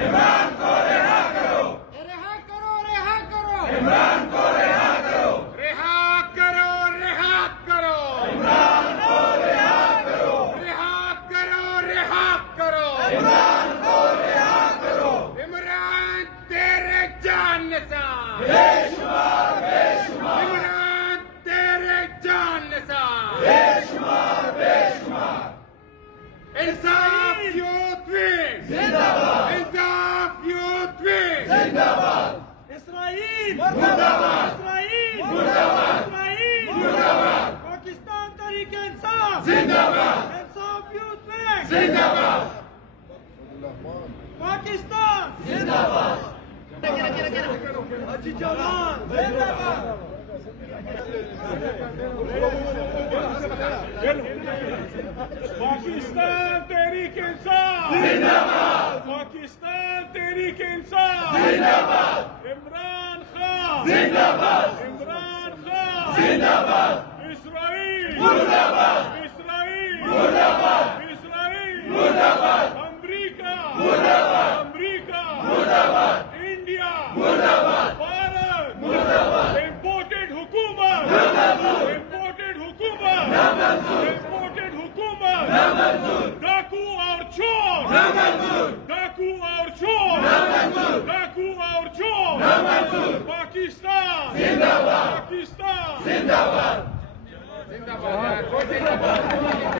इमरान को रिहा करो, रिहा करो, रिहा करो, इमरान को रिहा करो, रिहा करो, रिहा करो, इमरान को रिहा करो, रिहा करो, रिहा करो, इमरान को रिहा करो। इमरान तेरे जान निसार, बेशुमार बेशुमार, इमरान तेरे जान निसार, बेशुमार बेशुमार। इंसाफ यूथ विंग, जिंदाबाद, इंसाफ यूथ विंग, जिंदाबाद, इस्राइल मुर्दाबाद, इस्राइल मुर्दाबाद, इस्राइल मुर्दाबाद, पाकिस्तान तहरीक इंसाफ जिंदाबाद, इंसाफ यूथ विंग जिंदाबाद, पाकिस्तान जिंदाबाद। अजी जवान जिंदाबाद पाकिस्तान तहरीक इंसाफ, जिंदाबाद, पाकिस्तान तहरीक इंसाफ, जिंदाबाद, इमरान खान, जिंदाबाद, इमरान खान, जिंदाबाद, इस्राइल, मुर्दाबाद, इस्राइल, मुर्दाबाद, इस्राइल, मुर्दाबाद, अमेरिका, मुर्दाबाद, अमेरिका, मुर्दाबाद, इंडिया, मुर्दाबाद, भारत, मुर्दाबाद, इम्पोर्टेड हुकूमत, नामंजूर, इम्पोर्टेड हुकूमत, नामंजूर, इम्पोर्टेड हुकूमत, नामंजूर, डाकू और चोर, नामंजूर, डाकू और चोर, नामंजूर, डाकू और चोर, नामंजूर। पाकिस्तान, जिंदाबाद, पाकिस्तान, जिंदाबाद।